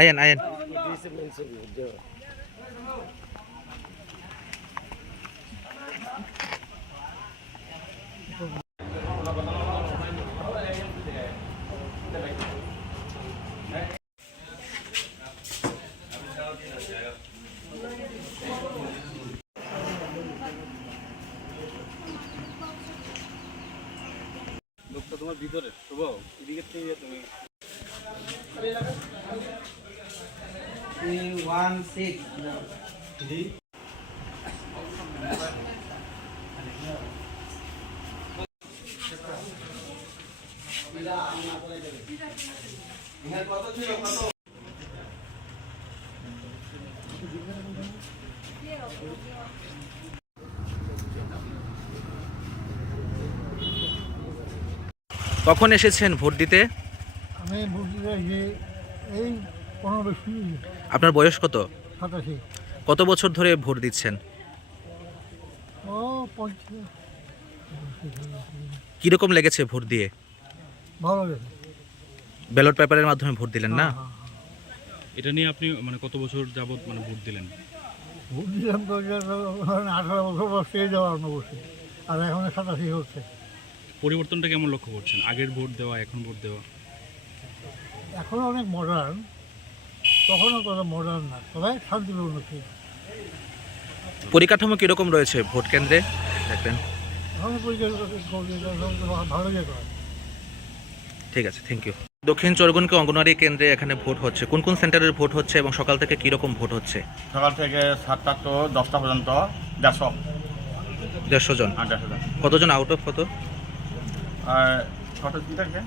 Ayan, ayan. লোকটা তোমার ভিতরে শুভ এদিকে থেকে তুমি ওয়ান সিক্স কখন এসেছেন ভোট দিতে? আমি বুঝতে চাইছি এই আপনার বয়স কত? সাতাশি। কত বছর ধরে ভোট দিচ্ছেন? কীরকম লেগেছে ভোট দিয়ে? ভালো ব্যালট পেপারের মাধ্যমে ভোট দিলেন না? হ্যাঁ, এটা নিয়ে আপনি মানে কত বছর যাবত মানে ভোট দিলেন? ভোট দিলাম তো আঠারো বছর বয়স যাওয়ার বসে আর এখন সাতাশি হচ্ছে। পরিবর্তনটা কেমন লক্ষ্য করছেন? আগের ভোট দেওয়া এখন ভোট দেওয়া? এখন অনেক মডার্ন তখনও তত মডার্ন না। তবে শান্তিপূর্ণ ছিল পরিকাঠামো কীরকম রয়েছে ভোট কেন্দ্রে? দেখবেন। এখন ভালো ঠিক আছে থ্যাংক ইউ দক্ষিণ চরগুনকে অঙ্গনওয়াড়ি কেন্দ্রে এখানে ভোট হচ্ছে। কোন কোন সেন্টারের ভোট হচ্ছে এবং সকাল থেকে কীরকম ভোট হচ্ছে? সকাল থেকে সাতটা তো দশটা পর্যন্ত দেড়শো। দেড়শো জন। জন। কতজন আউট অফ কত? আর কত কি থাকে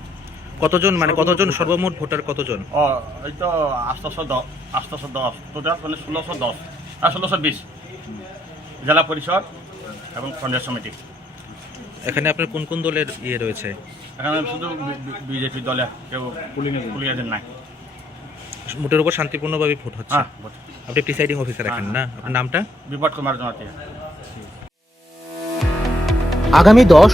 কতজন মানে কতজন সর্বমোট ভোটার কতজন? ও এই তো আটশোশো দশ আটশোশো দশ। টোটাল মানে ষোলোশো দশ। আর ষোলোশো বিশ। জেলা পরিষদ এবং পঞ্চায়েত সমিতি। এখানে আপনার কোন কোন দলের ইয়ে রয়েছে? এখানে শুধু বিজেপি দলে কেউ পুলিং পুলিয়াদের নাই। মোটের উপর শান্তিপূর্ণভাবে ভোট হচ্ছে। হ্যাঁ আপনি প্রিসাইডিং অফিসার এখানে না? আপনার নামটা? বিপদ কুমার জমাতি আগামী দশ